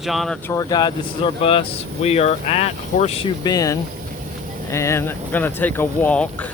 John, our tour guide. This is our bus. We are at Horseshoe Bend and we're gonna take a walk.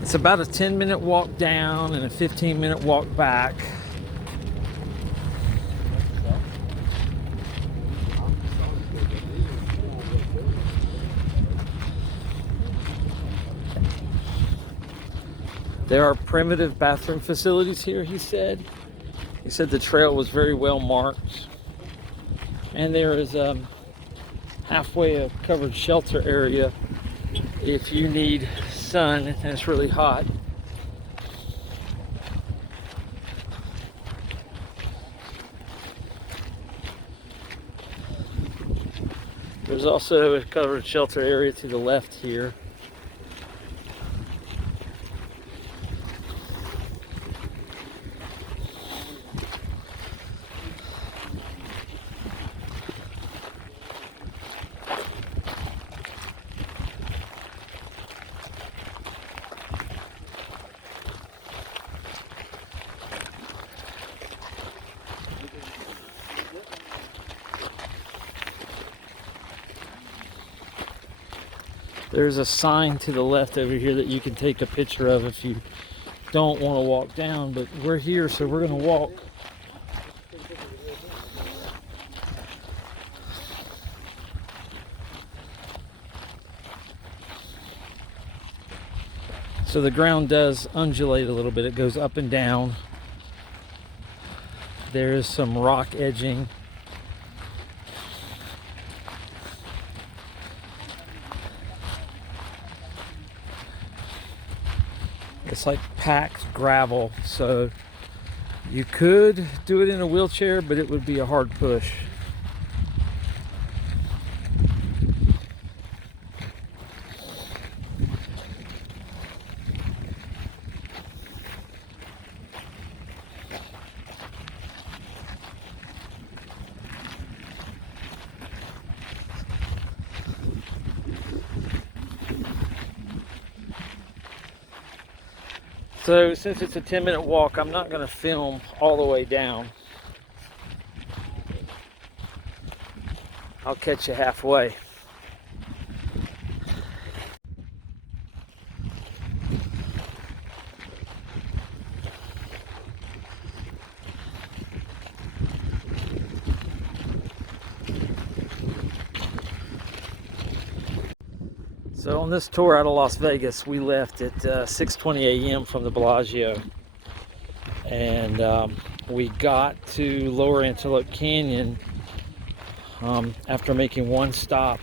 It's about a 10-minute walk down and a 15-minute walk back. There are primitive bathroom facilities here, he said. He said the trail was very well marked. And there is halfway a covered shelter area if you need sun and it's really hot. There's also a covered shelter area to the left here. There's a sign to the left over here that you can take a picture of if you don't want to walk down, but we're here, so we're going to walk. So the ground does undulate a little bit. It goes up and down. There is some rock edging. It's like packed gravel, so you could do it in a wheelchair, but it would be a hard push. So since it's a 10-minute walk, I'm not going to film all the way down. I'll catch you halfway. So on this tour out of Las Vegas, we left at 6:20 a.m. from the Bellagio, and we got to Lower Antelope Canyon after making one stop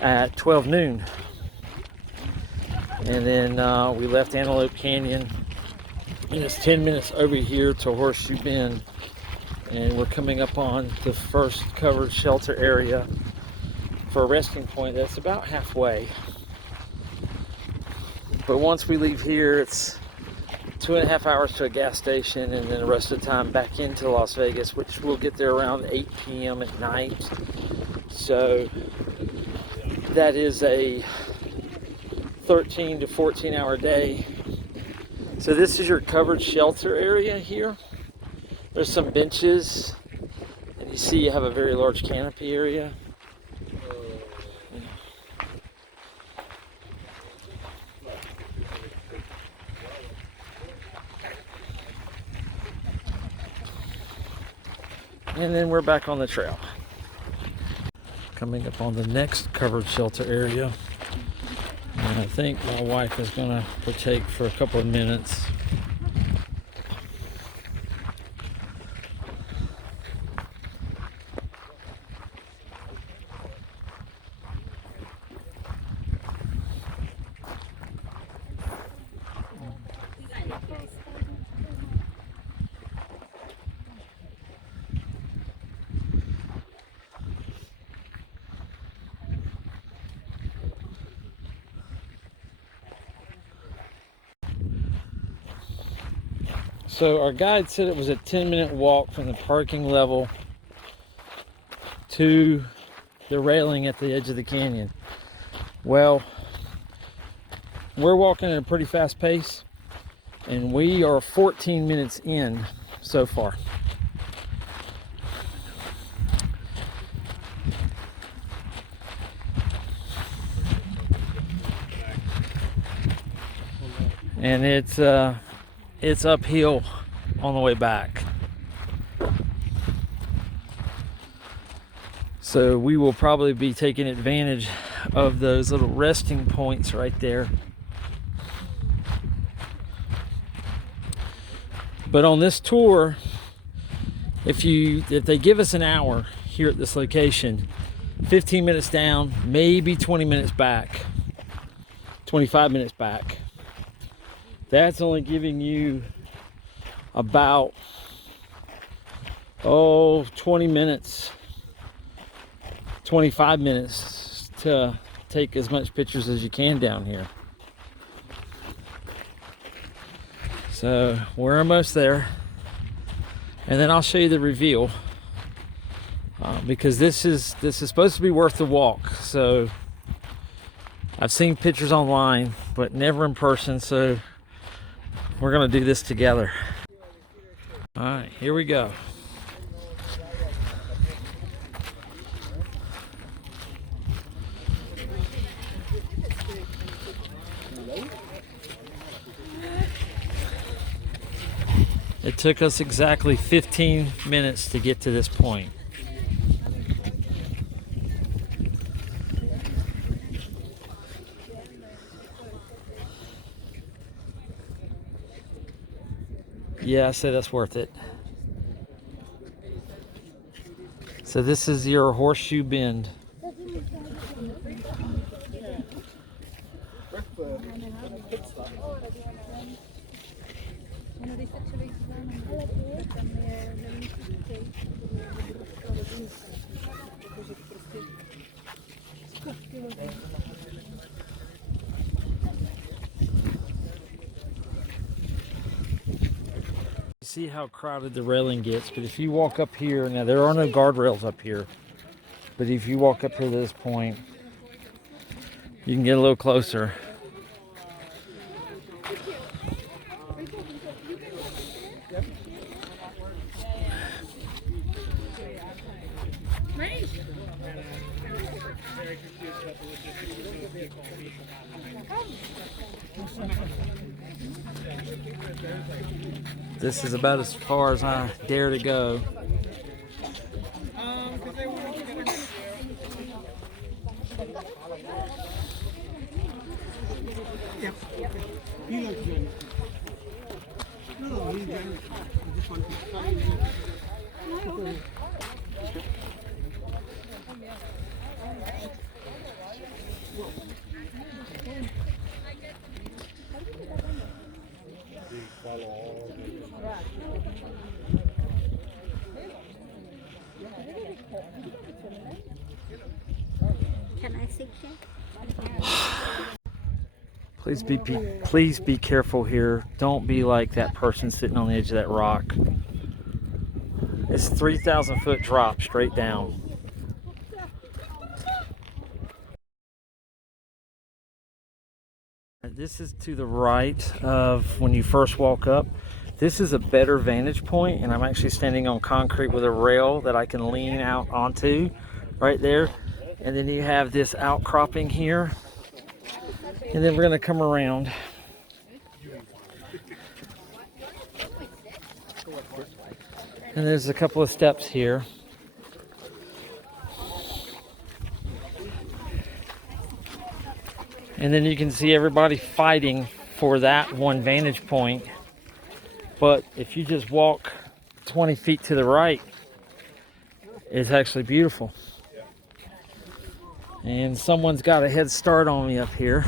at 12 noon, and then we left Antelope Canyon, and it's 10 minutes over here to Horseshoe Bend, and we're coming up on the first covered shelter area for a resting point that's about halfway. But once we leave here, it's 2.5 hours to a gas station, and then the rest of the time back into Las Vegas, which we'll get there around 8 p.m. at night. So that is a 13 to 14 hour day. So this is your covered shelter area here. There's some benches, and you see you have a very large canopy area. And then we're back on the trail. Coming up on the next covered shelter area. And I think my wife is going to partake for a couple of minutes. So our guide said it was a 10-minute walk from the parking level to the railing at the edge of the canyon. Well, we're walking at a pretty fast pace, And we are 14 minutes in so far. And it's uphill on the way back. So we will probably be taking advantage of those little resting points right there. But on this tour, if they give us an hour here at this location, 15 minutes down, maybe 20 minutes back, 25 minutes back, that's only giving you about 20 minutes, 25 minutes to take as much pictures as you can down here. So we're almost there, and then I'll show you the reveal, because this is supposed to be worth the walk. So I've seen pictures online, but never in person, so we're gonna do this together. All right, here we go. It took us exactly 15 minutes to get to this point. Yeah, I say that's worth it. So this is your Horseshoe Bend. See how crowded the railing gets, but if you walk up here, now there are no guardrails up here, but if you walk up here to this point, you can get a little closer. This is about as far as I dare to go. Can I sit here? Please be careful here. Don't be like that person sitting on the edge of that rock. It's 3,000 foot drop straight down. This is to the right of when you first walk up. This is a better vantage point, and I'm actually standing on concrete with a rail that I can lean out onto right there. And then you have this outcropping here. And then we're gonna come around. And there's a couple of steps here. And then you can see everybody fighting for that one vantage point. But if you just walk 20 feet to the right, it's actually beautiful. And someone's got a head start on me up here.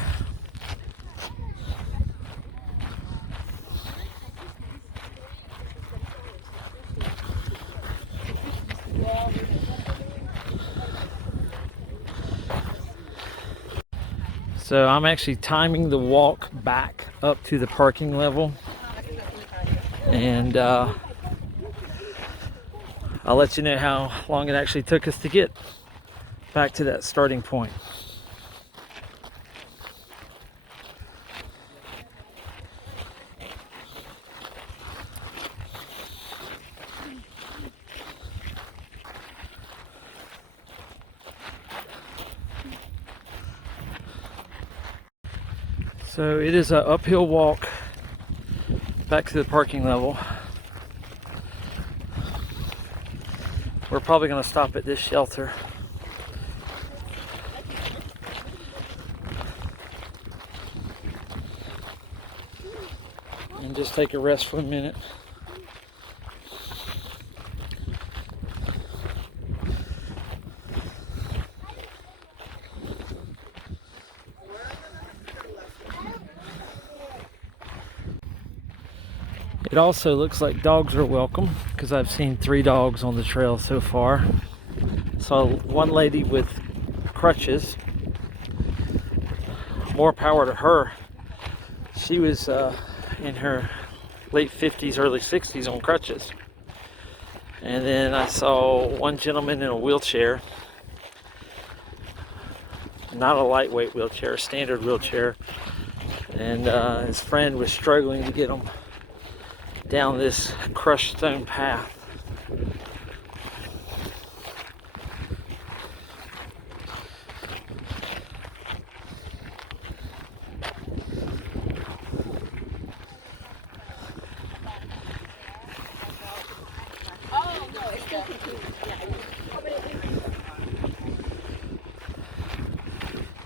So I'm actually timing the walk back up to the parking level, and I'll let you know how long it actually took us to get back to that starting point. So it is an uphill walk back to the parking level. We're probably going to stop at this shelter. And just take a rest for a minute. It also looks like dogs are welcome because I've seen 3 dogs on the trail so far. Saw one lady with crutches. More power to her. She was in her late 50s, early 60s on crutches. And then I saw one gentleman in a wheelchair. Not a lightweight wheelchair, a standard wheelchair. And his friend was struggling to get him down this crushed stone path.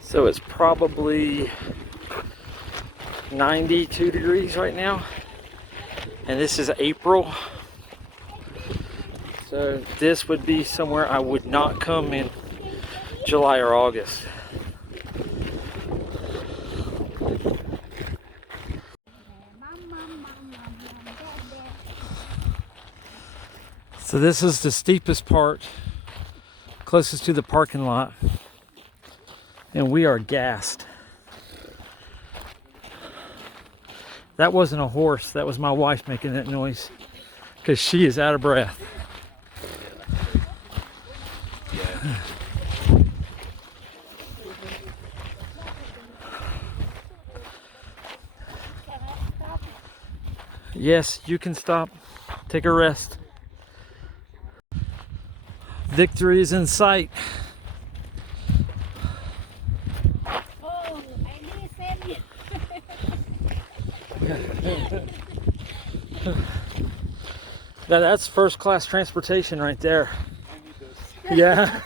So it's probably 92 degrees right now. And this is April, so this would be somewhere I would not come in July or August. So this is the steepest part, closest to the parking lot, and we are gassed. That wasn't a horse, that was my wife making that noise because she is out of breath. Yes, you can stop, take a rest. Victory is in sight. Oh, I listen you. Now that's first class transportation right there. Yeah.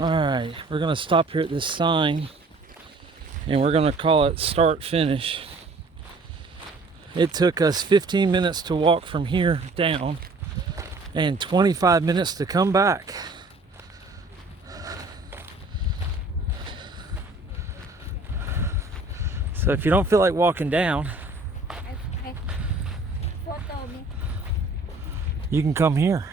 All right, we're gonna stop here at this sign and we're gonna call it start finish. It took us 15 minutes to walk from here down and 25 minutes to come back. So if you don't feel like walking down, Photo me. you can come here.